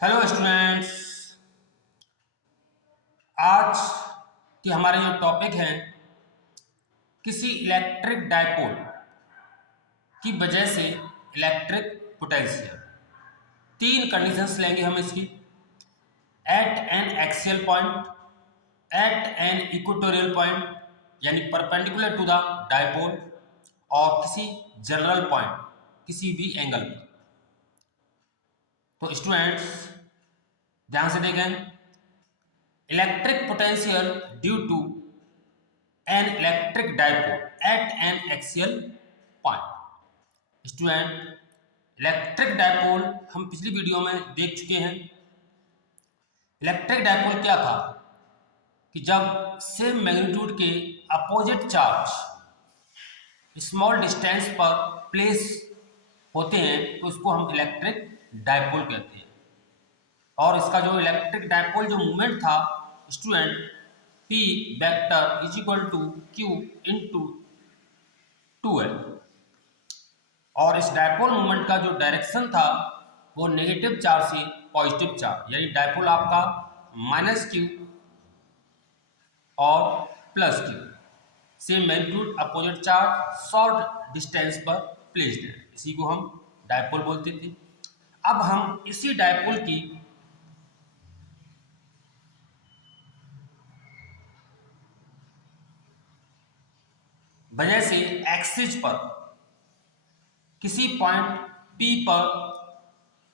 Hello students. आज की हमारे जो टॉपिक है किसी इलेक्ट्रिक डायपोल की वजह से इलेक्ट्रिक पोटेंशियल। तीन कंडीशंस लेंगे हम इसकी। At an axial point, at an equatorial point यानी परपेंडिकुलर टू द डायपोल, और किसी जनरल पॉइंट किसी भी एंगल पर। तो स्टूडेंट्स ध्यान से देखें। Electric potential due to an electric dipole at an axial point. Student, electric dipole हम पिछली वीडियो में देख चुके हैं। इलेक्ट्रिक डायपोल क्या था कि जब सेम मैग्नीट्यूड के अपोजिट चार्ज स्मॉल डिस्टेंस पर प्लेस होते हैं तो उसको हम इलेक्ट्रिक डायपोल कहते हैं। और इसका जो इलेक्ट्रिक डायपोल जो मूवमेंट था student, P vector is equal to Q into 2L। और इस डायपोल मूवमेंट का जो डायरेक्शन था वो नेगेटिव चार्ज से पॉजिटिव चार्ज, यानी डायपोल आपका माइनस क्यू और plus Q, same magnitude opposite charge short distance पर प्लेस्ड है, इसी को हम डायपोल बोलते थे। अब हम इसी डायपोल की वजह से एक्सिस पर किसी पॉइंट P पर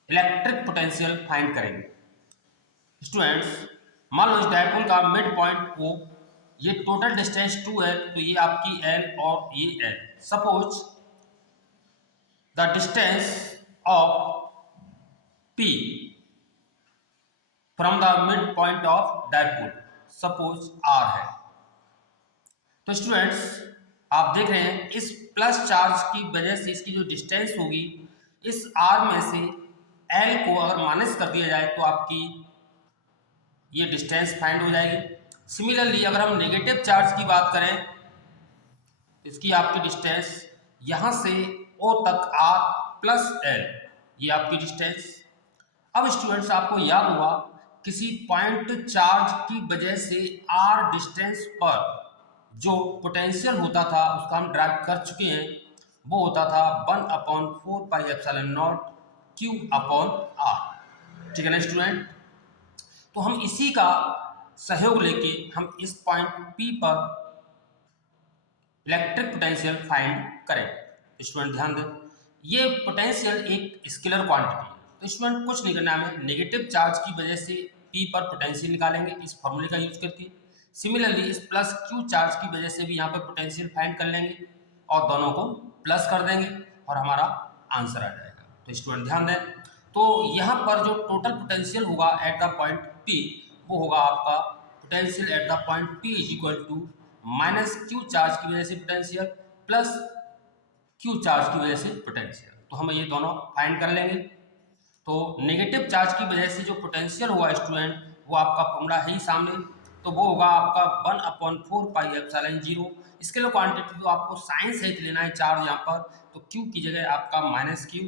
इलेक्ट्रिक पोटेंशियल फाइंड करेंगे। स्टूडेंट्स, मान लो इस डायपोल का मिड पॉइंट O, ये टोटल डिस्टेंस 2 है तो ये आपकी L और ये L। Suppose the distance of P from the mid point of dipole suppose R है। तो स्टूडेंट्स आप देख रहे हैं इस प्लस चार्ज की वजह से इसकी जो डिस्टेंस होगी, इस R में से L को अगर माइनस कर दिया जाए तो आपकी ये डिस्टेंस फाइंड हो जाएगी। सिमिलरली अगर हम नेगेटिव चार्ज की बात करें, इसकी आपकी डिस्टेंस यहाँ से O तक R प्लस L, ये आपकी डिस्टेंस। अब स्टूडेंट्स आपको याद होगा किसी पॉइंट चार्ज की वजह से R डिस्टेंस पर जो पोटेंशियल होता था उसका हम ड्राइव कर चुके हैं, वो होता था 1/4πε0 Q अपॉन R। ठीक है ना स्टूडेंट। तो हम इसी का सहयोग लेके हम इस पॉइंट P पर इलेक्ट्रिक पोटेंशियल फाइंड करेंगे। स्टूडेंट ध्यान दें, ये पोटेंशियल एक स्केलर क्वांटिटी है। तो स्टूडेंट कुछ नहीं करना है, हमें नेगेटिव चार्ज की वजह से P पर पोटेंशियल निकालेंगे इस फॉर्मूले का यूज करके। सिमिलरली इस प्लस Q चार्ज की वजह से भी यहाँ पर पोटेंशियल फाइंड कर लेंगे और दोनों को प्लस कर देंगे और हमारा आंसर आ जाएगा। तो स्टूडेंट ध्यान दें, तो यहाँ पर जो टोटल पोटेंशियल होगा एट द पॉइंट P, वो होगा आपका potential at the point P is equal to minus Q charge की वजह से पोटेंशियल प्लस Q चार्ज की वजह से पोटेंशियल। तो हम ये दोनों फाइंड कर लेंगे। तो नेगेटिव चार्ज की वजह से जो पोटेंशियल हुआ स्टूडेंट, वो आपका फॉर्मूला है ही सामने, तो वो होगा आपका 1/4πε0। इसके लिए क्वांटिटी तो आपको साइन सहित लेना है चार्ज यहाँ पर, तो Q की जगह आपका माइनस Q,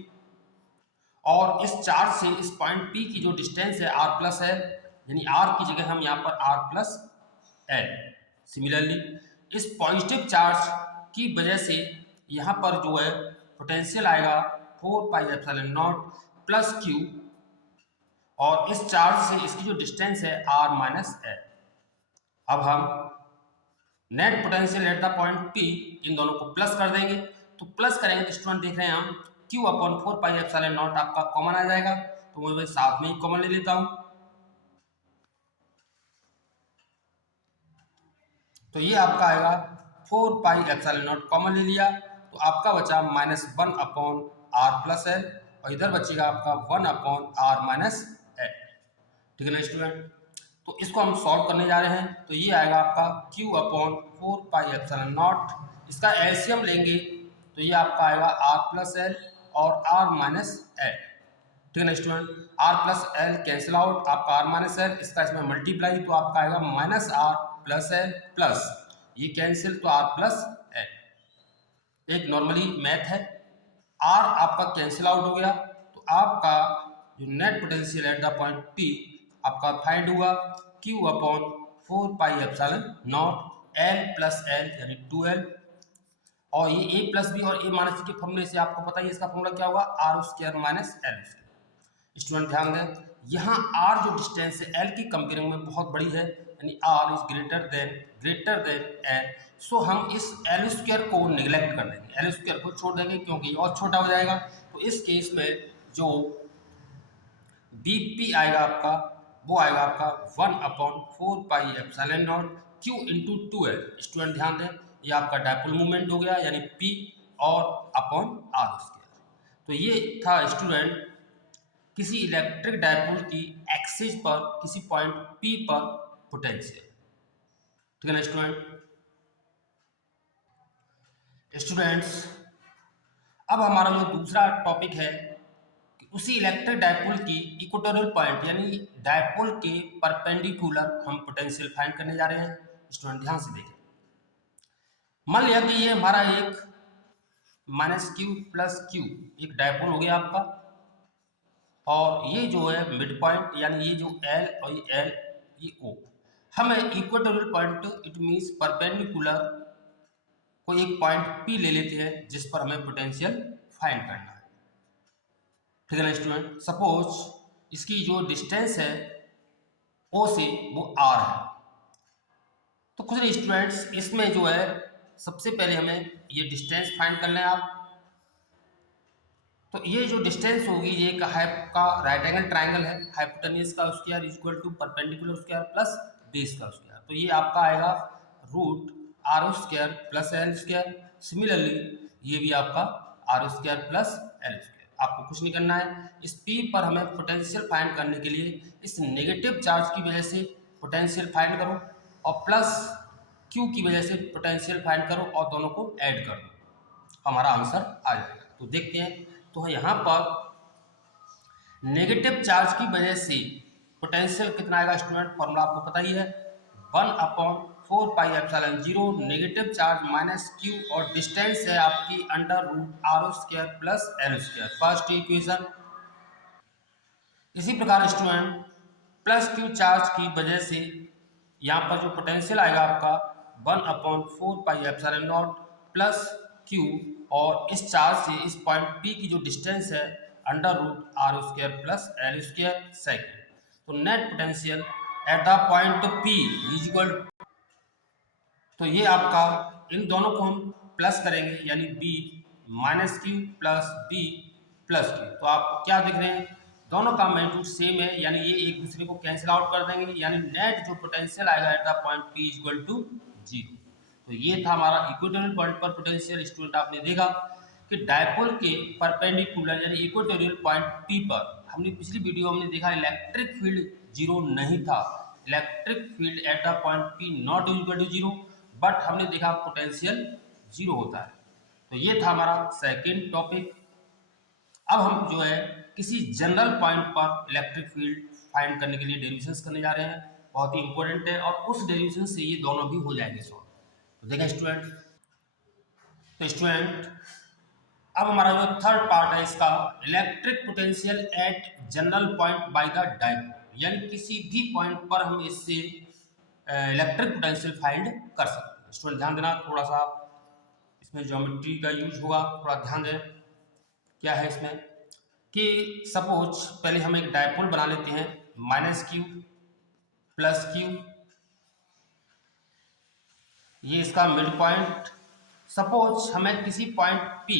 और इस चार्ज से इस पॉइंट P की जो डिस्टेंस है R प्लस L, यानी R की जगह हम यहाँ पर R प्लस L। सिमिलरली इस पॉजिटिव चार्ज की वजह से यहाँ पर जो है पोटेंशियल आएगा 4πε0 प्लस Q, और इस चार्ज से इसकी जो डिस्टेंस है R माइनस L। अब हम net potential at the point P इन दोनों को प्लस कर देंगे। तो प्लस करेंगे तो स्टूडेंट देख रहे हैं हम Q अपॉन 4πε0 आपका कॉमन आ जाएगा, तो मैं साथ में ही कॉमन ले लेता हूं। तो ये आपका आएगा 4πε0 कॉमन ले लिया, तो आपका बचा -1 अपॉन R प्लस L, और इधर बचेगा आपका 1 अपॉन R माइनस L। ठीक है ना स्टूडेंट। तो इसको हम सॉल्व करने जा रहे हैं, तो ये आएगा आपका Q अपॉन 4πε0, इसका एलसीएम लेंगे तो ये आपका आएगा R प्लस L और R माइनस L। ठीक है ना student. R plus L cancel out, आपका R माइनस L, इसका इसमें मल्टीप्लाई तो आपका आएगा minus R plus L plus ये कैंसिल तो R प्लस L। एक नॉर्मली मैथ है, R आपका कैंसिल आउट हो गया, तो आपका जो net potential at the point P आपका फाइंड हुआ Q upon 4 pi epsilon not L plus L यानी 2L, और ये A प्लस बी और A माइनस के फॉर्मूले से आपको पता ही इसका फॉर्मूला क्या होगा, R square minus L square. Student ध्यान दें, यहाँ R जो डिस्टेंस है L की कंपेयरिंग में बहुत बड़ी है, यानी R is greater than L, सो हम इस L स्क्वायर को निगलेक्ट कर देंगे, L स्क्वायर को छोड़ देंगे क्योंकि ये और छोटा हो जाएगा। तो इस केस में जो BP आएगा आपका, वो आएगा आपका 1/4 pi epsilon not Q into 2L। Student ध्यान दें, ये आपका डायपोल मूवमेंट हो गया, यानी P और अपॉन R स्क्वायर। तो ये था स्टूडेंट किसी इलेक्ट्रिक डायपोल की एक्सिस पर किसी पॉइंट P पर पोटेंशियल। ठीक है ना स्टूडेंट्स, अब हमारा जो दूसरा टॉपिक है कि उसी इलेक्ट्रिक डायपोल की इक्वेटोरियल पॉइंट यानी डायपोल के परपेंडिकुलर हम पोटेंशियल फाइंड करने जा रहे हैं। स्टूडेंट ध्यान से देखें, मान लिया कि ये हमारा एक -Q प्लस Q एक डायपोल हो गया आपका, और ये जो है मिड पॉइंट यानी ये जो L और ये L ये O, हमें equatorial point it means perpendicular कोई एक पॉइंट P ले लेते हैं जिस पर हमें पोटेंशियल फाइंड करना है। ठीक है ना स्टूडेंट, सपोज इसकी जो डिस्टेंस है O से वो R है। तो कुछ नहीं स्टूडेंट्स, इसमें जो है सबसे पहले हमें ये डिस्टेंस फाइंड करना है आप। तो ये जो डिस्टेंस होगी ये का राइट एंगल ट्राइंगल है, हाइपोटेन्यूज का square is equal to perpendicular square plus base का स्क्वायर। तो ये आपका आएगा root R square plus L square. Similarly ये भी आपका R square plus L square. आपको कुछ नहीं करना है, इस P पर हमें पोटेंशियल फाइंड करने के लिए इस नेगेटिव चार्ज की वजह से पोटेंशियल फाइंड करो और प्लस Q की वजह से पोटेंशियल फाइंड करो और दोनों को ऐड कर दो, हमारा आंसर आ जाएगा। तो देखते हैं, तो यहाँ पर नेगेटिव चार्ज की वजह से पोटेंशियल कितना आएगा स्टूडेंट, फॉर्मूला आपको पता ही है 1/4 pi epsilon 0 negative charge minus Q और डिस्टेंस है आपकी under root R square plus L square, first equation. इसी प्रकार स्टूडेंट प्लस Q चार्ज की वजह से यहाँ पर जो पोटेंशियल आएगा आपका 1/4 pi epsilon not plus Q, और इस चार्ज से इस पॉइंट P की जो डिस्टेंस है under root R square plus L square second. तो net potential at the point P is equal, तो ये आपका इन दोनों को हम प्लस करेंगे यानी B minus Q plus B plus Q। तो आप क्या देख रहे हैं, दोनों का मैग्नीट्यूड सेम है, यानी ये एक दूसरे को कैंसिल आउट कर देंगे, यानी नेट जो पोटेंशियल आएगा at the point P is equal to 0। तो ये था हमारा इक्वेटोरियल पॉइंट पर पोटेंशियल। स्टूडेंट आपने देखा कि डायपोल के परपेंडिकुलर यानी इक्वेटोरियल पॉइंट P पर हमने पिछली वीडियो हमने देखा इलेक्ट्रिक फील्ड 0 नहीं था, electric field at the point P not equal to 0, but हमने देखा पोटेंशियल 0 होता है। तो ये था हमारा सेकेंड टॉपिक। अब हम जो है किसी जनरल पॉइंट पर इलेक्ट्रिक फील्ड फाइंड करने के लिए डेरिवेशंस करने जा रहे हैं, बहुत ही इंपॉर्टेंट है, और उस डेरिवेशन से ये दोनों भी हो जाएंगे सॉल्व। तो देखा स्टूडेंट, तो स्टूडेंट अब हमारा जो थर्ड पार्ट है इसका, electric potential at general point by the dipole, यानी किसी भी पॉइंट पर हम इससे इलेक्ट्रिक पोटेंशियल फाइंड कर सकते हैं। स्टूडेंट ध्यान देना, थोड़ा सा इसमें ज्योमेट्री का यूज होगा, थोड़ा ध्यान दें। क्या है इसमें कि सपोज पहले हम एक डायपोल बना लेते हैं -Q प्लस Q, ये इसका मिड पॉइंट। सपोज हमें किसी पॉइंट P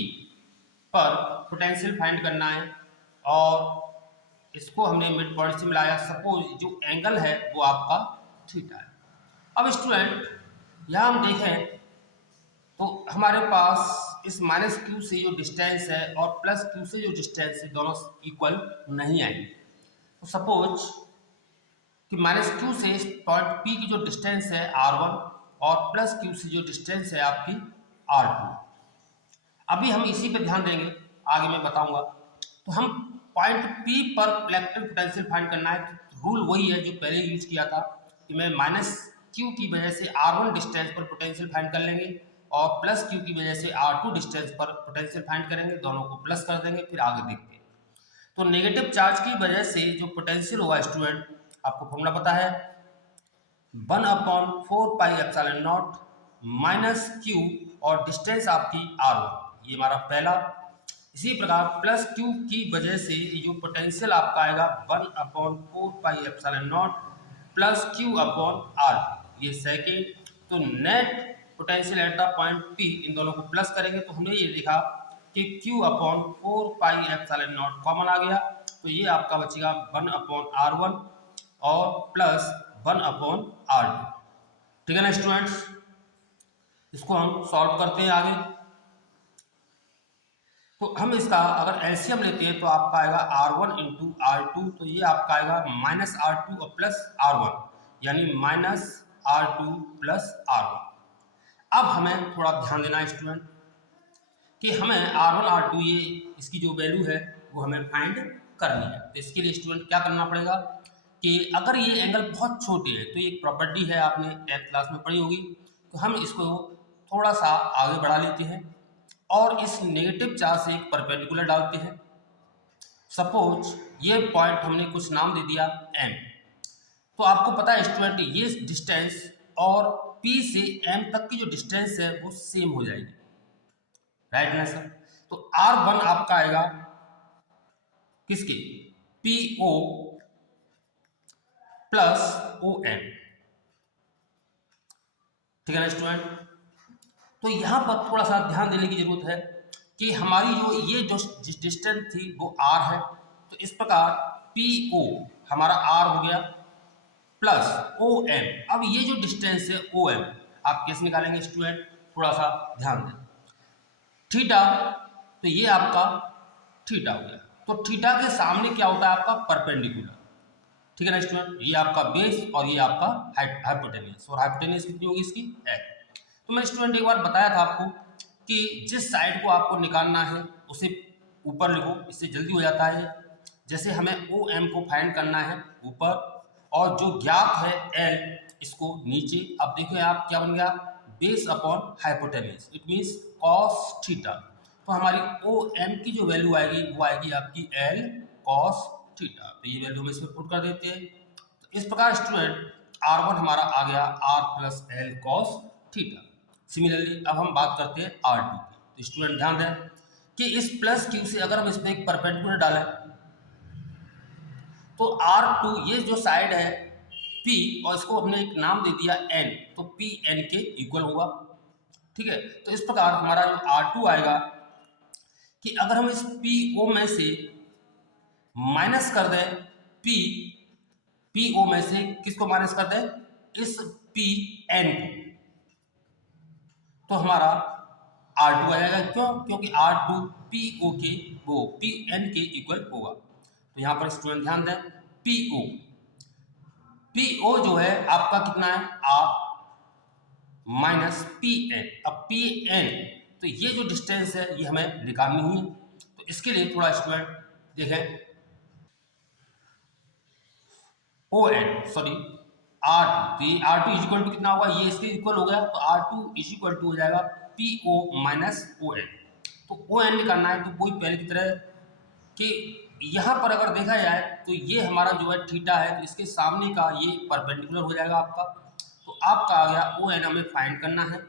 पर पोटेंशियल फाइंड करना है और इसको हमने मिड पॉइंट से मिलाया, सपोज जो एंगल है वो आपका थीटा है। अब स्टूडेंट यहाँ हम देखें तो हमारे पास इस -Q से जो डिस्टेंस है और प्लस Q से जो डिस्टेंस है दोनों इक्वल नहीं आएंगे। तो सपोज कि -Q से इस पॉइंट P की जो डिस्टेंस है R1 और प्लस Q से जो डिस्टेंस है आपकी R2। अभी हम इसी पे ध्यान देंगे, आगे मैं बताऊंगा। तो हम पॉइंट P पर इलेक्ट्रिक पोटेंशियल फाइंड करना है, तो रूल वही है जो पहले यूज किया था कि मैं -Q की वजह से R1 डिस्टेंस पर पोटेंशियल फाइंड कर लेंगे और प्लस Q की वजह से R2 डिस्टेंस पर पोटेंशियल फाइंड करेंगे, दोनों को प्लस कर देंगे, फिर आगे देखते हैं। तो नेगेटिव चार्ज की वजह से जो पोटेंशियल होगा स्टूडेंट, आपको फॉर्मूला पता है 1/4 pi epsilon not minus Q और डिस्टेंस आपकी r1, ये हमारा पहला। इसी प्रकार प्लस क्यू की वजह से जो पोटेंशियल आपका आएगा 1/4 pi epsilon not plus Q upon r, ये सेकेंड। तो net potential at the point P, इन दोनों को प्लस करेंगे तो हमने ये देखा कि Q upon 4 pi epsilon not common आ गया, तो ये आपका बचेगा 1/r1 और प्लस 1/r2। ठीक है ना स्टूडेंट्स, इसको हम सॉल्व करते हैं आगे। तो हम इसका अगर एलसीएम लेते हैं तो आपका आएगा r1 इंटू r2, तो ये आपका आएगा -r2 और प्लस r1, यानी -r2 प्लस r1। अब हमें थोड़ा ध्यान देना है स्टूडेंट कि हमें r1 r2 ये इसकी जो वैल्यू है वो हमें फाइंड करनी है। तो इसके लिए स्टूडेंट क्या करना पड़ेगा कि अगर ये एंगल बहुत छोटे हैं तो एक प्रॉपर्टी है, आपने 10th क्लास में पढ़ी होगी, तो हम इसको थोड़ा सा आगे बढ़ा लेते हैं और इस नेगेटिव चार्ज से एक परपेंडिकुलर डालते हैं। सपोज ये पॉइंट हमने कुछ नाम दे दिया m, तो आपको पता है स्टूडेंट ये डिस्टेंस और P से m तक की जो डिस्टेंस है वो सेम हो जाएगी, राइट ना सर। तो r1 आपका आएगा किसके, PO प्लस OM, ठीक है ना स्टूडेंट। तो यहाँ पर थोड़ा सा ध्यान देने की जरूरत है कि हमारी जो ये जो डिस्टेंस थी वो r है, तो इस प्रकार PO हमारा r हो गया प्लस OM। अब ये जो डिस्टेंस है OM आप कैसे निकालेंगे स्टूडेंट, थोड़ा सा ध्यान दें। थीटा, तो ये आपका थीटा हो गया, तो थीटा के सामने क्या होता है आपका परपेंडिकुलर, ठीक है ना स्टूडेंट। ये आपका बेस और ये आपका हाइपोटेनियस, और हाइपोटेनियस कितनी होगी इसकी h। तो मैं स्टूडेंट एक बार बताया था आपको कि जिस साइड को आपको निकालना है उसे ऊपर लिखो, इससे जल्दी हो जाता है। जैसे हमें OM को फाइंड करना है ऊपर और जो ज्ञात है L इसको नीचे। अब देखो आप क्या बन गया, base upon hypotenuse, it means cos theta. तो हमारी OM की जो वैल्यू आएगी वो आएगी आपकी L कॉस थीटा, तो ये वैल्यू हम इसमें पुट कर देते हैं। तो इस प्रकार स्टूडेंट R1 हमारा आ गया R plus L cos theta. Similarly अब हम बात करते हैं R2 की, तो स्टूडेंट ध्यान दें कि इस प्लस क्यू से अगर हम इसमें एक परपेंडिकुलर डालें तो R2 ये जो साइड है P और इसको हमने एक नाम दे दिया N, तो PN के इक्वल होगा, ठीक है। तो इस प्रकार हमारा जो R2 आएगा कि अगर हम इस PO में से माइनस कर दें PO में से किसको माइनस कर दें, इस PN को, तो हमारा R2 आ जाएगा। क्यों, क्योंकि R2 PO के वो PN के इक्वल होगा। तो यहाँ पर स्टूडेंट ध्यान दें PO जो है आपका कितना है R माइनस PN। अब PN, तो ये जो डिस्टेंस है ये हमें निकालनी है। तो इसके लिए थोड़ा स्टूडेंट देखें ON सॉरी R2, तो ये R2 इज इक्वल टू कितना होगा, ये इसके इक्वल हो गया, तो R2 इज इक्वल टू हो जाएगा PO माइनस ON। तो ON निकालना है, तो वही पहले की तरह कि यहाँ पर अगर देखा जाए तो ये हमारा जो है थीटा है, तो इसके सामने का ये परपेंडिकुलर हो जाएगा आपका। तो आपका आ गया ON हमें फाइंड करना है,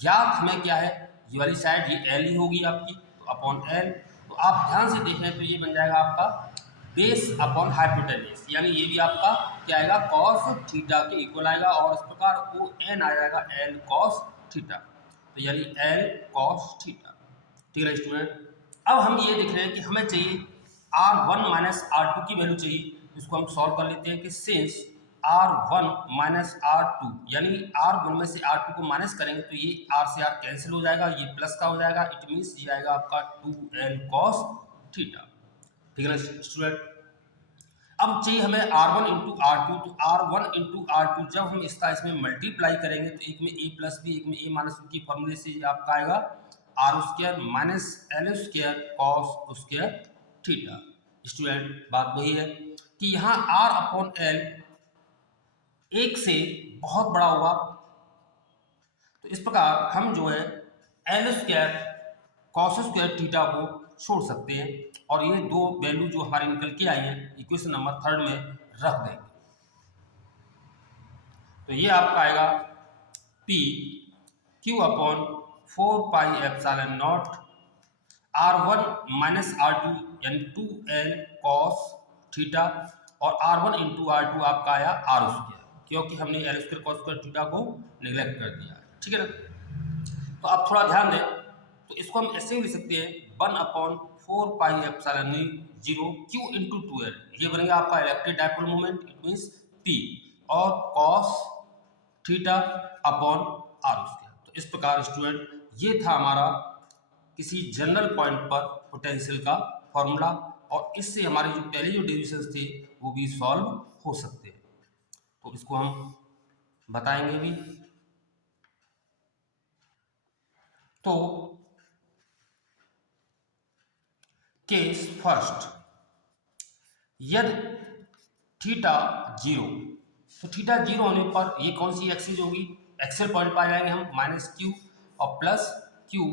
ज्ञात हमें क्या है, ये वाली साइड ये L ही होगी आपकी, तो अपॉन L। तो आप ध्यान से देखें तो ये बन जाएगा आपका बेस अपॉन हाइपोटेनियस, यानी ये भी आपका क्या आएगा कॉस थीटा के इक्वल आएगा, और इस प्रकार ON आ जाएगा L कॉस थीटा, तो यानी L कॉस थीटा, ठीक है स्टूडेंट। अब हम ये देख रहे हैं कि हमें चाहिए R1 माइनस R2 की वैल्यू चाहिए, इसको हम सॉल्व कर लेते हैं कि सिंस R1 माइनस R2, यानी R1 में से R2 को माइनस करेंगे तो ये R से R कैंसिल हो जाएगा, ये प्लस का हो जाएगा, इट मीन्स ये आएगा आपका 2L cos थीटा, ठीक है ना स्टूडेंट। अब चाहिए हमें R1 इंटू R2, तो R1 इंटू R2 जब हम इसका इसमें मल्टीप्लाई करेंगे तो एक में A प्लस बी एक में A माइनस बी की फॉर्मूले से आपका आएगा R square minus L square cos square theta. Student बात वही है कि यहाँ R अपॉन L एक से बहुत बड़ा होगा, तो इस प्रकार हम जो है L square cos square theta को छोड़ सकते हैं और ये दो वैल्यू जो हमारी निकल के आई हैं इक्वेशन नंबर 3 में रख देंगे। तो ये आपका आएगा P Q upon 4 pi epsilon not R1 minus R2 यानी 2L कॉस थीटा और R1 इंटू R2 आपका आया R स्क्वायर, क्योंकि हमने L square cos square theta को निगलेक्ट कर दिया, ठीक है ना। तो आप थोड़ा ध्यान दें, तो इसको हम ऐसे भी लिख सकते हैं 1 upon 4 pi epsilon 0 Q into 2L, ये बनेगा आपका electric dipole moment, it means P और cos theta upon R square. तो इस प्रकार स्टूडेंट ये था हमारा किसी जनरल पॉइंट पर पोटेंशियल का फॉर्मूला, और इससे हमारे जो पहले जो डेरिवेशंस थे वो भी सॉल्व हो सकते हैं। तो इसको हम बताएंगे भी। तो केस फर्स्ट, यदि थीटा 0, तो थीटा 0 होने पर ये कौन सी एक्सिस होगी, एक्सेल पॉइंट पर आ जाएंगे हम -q और प्लस q,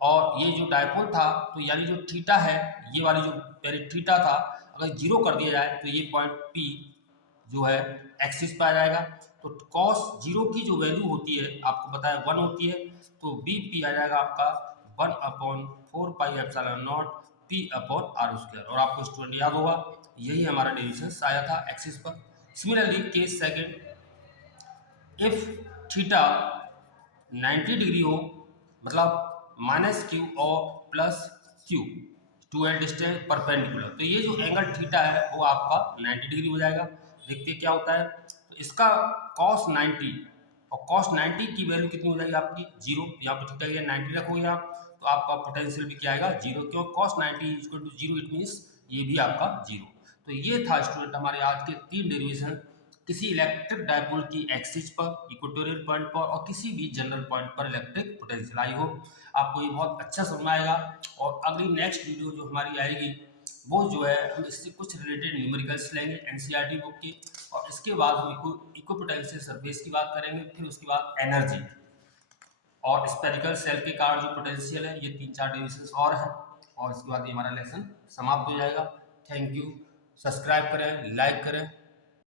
और ये जो डायपोल था तो यानी जो थीटा है ये वाली जो पहले थीटा था अगर 0 कर दिया जाए तो ये पॉइंट P जो है एक्सिस पे आ जाएगा। तो cos 0 की जो वैल्यू होती है आपको पता है 1 होती है, तो BP आ जाएगा आपका 1 upon 4 pi epsilon not P upon R square, और आपको स्टूडेंट याद होगा यही हमारा डेरिवेशन आया था एक्सिस पर। Similarly case second, if theta 90 degree हो, मतलब -q और +q 2L डिस्टेंस परपेंडिकुलर, तो ये जो एंगल थीटा है वो आपका 90 डिग्री हो जाएगा। देखते क्या होता है, तो इसका cos 90 और cos 90 की वैल्यू कितनी हो जाएगी आपकी 0, यहाँ पर थीटा ये 90 रखोगे आप तो आपका पोटेंशियल भी क्या आएगा 0, क्यों cos 90 equal to 0, it means ये भी आपका 0। तो ये था स्टूडेंट हमारे आज के 3 डेरिवेशन किसी इलेक्ट्रिक डायपोल की एक्सिस पर, इक्वेटोरियल पॉइंट पर और किसी भी जनरल पॉइंट पर इलेक्ट्रिक पोटेंशियल। आई होप आपको ये बहुत अच्छा समझ में आएगा, और अगली नेक्स्ट वीडियो जो हमारी आएगी वो जो है हम इससे कुछ रिलेटेड न्यूमेरिकल्स लेंगे एनसीईआरटी बुक की, और इसके बाद हम इक्विपोटेंशियल सरफेस की बात करेंगे, फिर उसके बाद एनर्जी और स्पेरिकल सेल के कारण जो पोटेंशियल है, ये 3-4 डेरिवेशंस और हैं, और इसके बाद ये हमारा लेसन समाप्त हो जाएगा। थैंक यू, सब्सक्राइब करें, लाइक करें।